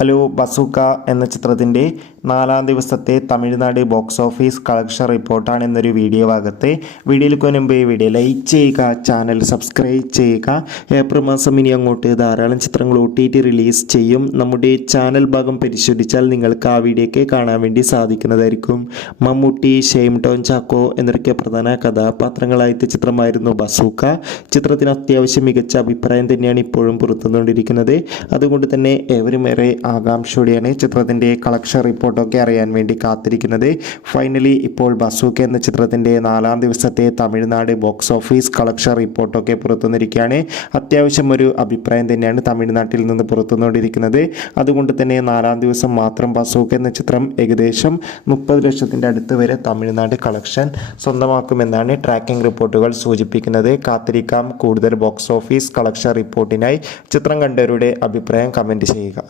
Hello bazooka എന്ന ചിത്രത്തിൻ്റെ 4-ാം ദിവസത്തെ തമിഴ്നാട് ബോക്സ് ഓഫീസ് കളക്ഷൻ റിപ്പോർട്ടാണ് എന്നൊരു വീഡിയോ ഭാഗത്ത്. വീഡിയോയിലേക്ക് മുൻപ് ഈ വീഡിയോ ലൈക്ക് ചെയ്യുക, ചാനൽ സബ്സ്ക്രൈബ് ചെയ്യുക. ഏപ്രിൽ മാസം ഇനി അങ്ങോട്ട് ധാരാളം ചിത്രങ്ങൾ OTT റിലീസ് ചെയ്യും. നമ്മുടെ ചാനൽ ഭാഗം പരിശോധിച്ചാൽ നിങ്ങൾക്ക് ആ വീഡിയോയ്ക്ക് കാണാൻ വേണ്ടി സാധിക്കുന്നതായിരിക്കും. മമ്മൂട്ടി, ഷെയ്ൻ ടോം ചാക്കോ എന്നൊക്കെ പ്രധാന കഥാപാത്രങ്ങളായ ചിത്രമായിരുന്നു ബസൂക്ക. ചിത്രത്തിന് അത്യാവശ്യം മികച്ച അഭിപ്രായം തന്നെയാണ് ഇപ്പോഴും പുറത്തുകൊണ്ടിരിക്കുന്നത്. അതുകൊണ്ട് തന്നെ ഏവരുമേറെ ആകാംക്ഷയോടെയാണ് ചിത്രത്തിൻ്റെ കളക്ഷൻ റിപ്പോർട്ടൊക്കെ അറിയാൻ വേണ്ടി കാത്തിരിക്കുന്നത്. ഫൈനലി ഇപ്പോൾ ബസൂക്ക എന്ന ചിത്രത്തിൻ്റെ 4-ാം ദിവസത്തെ തമിഴ്നാട് ബോക്സ് ഓഫീസ് കളക്ഷൻ റിപ്പോർട്ടൊക്കെ പുറത്തുവന്നിരിക്കുകയാണ്. അത്യാവശ്യം ഒരു അഭിപ്രായം തന്നെയാണ് തമിഴ്നാട്ടിൽ നിന്ന് പുറത്തുവന്നുകൊണ്ടിരിക്കുന്നത്. അതുകൊണ്ട് തന്നെ 4-ാം ദിവസം മാത്രം ബസൂക്ക എന്ന ചിത്രം ഏകദേശം 30 ലക്ഷത്തിൻ്റെ അടുത്ത് വരെ തമിഴ്നാട് കളക്ഷൻ സ്വന്തമാക്കുമെന്നാണ് ട്രാക്കിംഗ് റിപ്പോർട്ടുകൾ സൂചിപ്പിക്കുന്നത്. കാത്തിരിക്കാം കൂടുതൽ ബോക്സ് ഓഫീസ് കളക്ഷൻ റിപ്പോർട്ടിനായി. ചിത്രം കണ്ടവരുടെ അഭിപ്രായം കമൻറ്റ് ചെയ്യുക.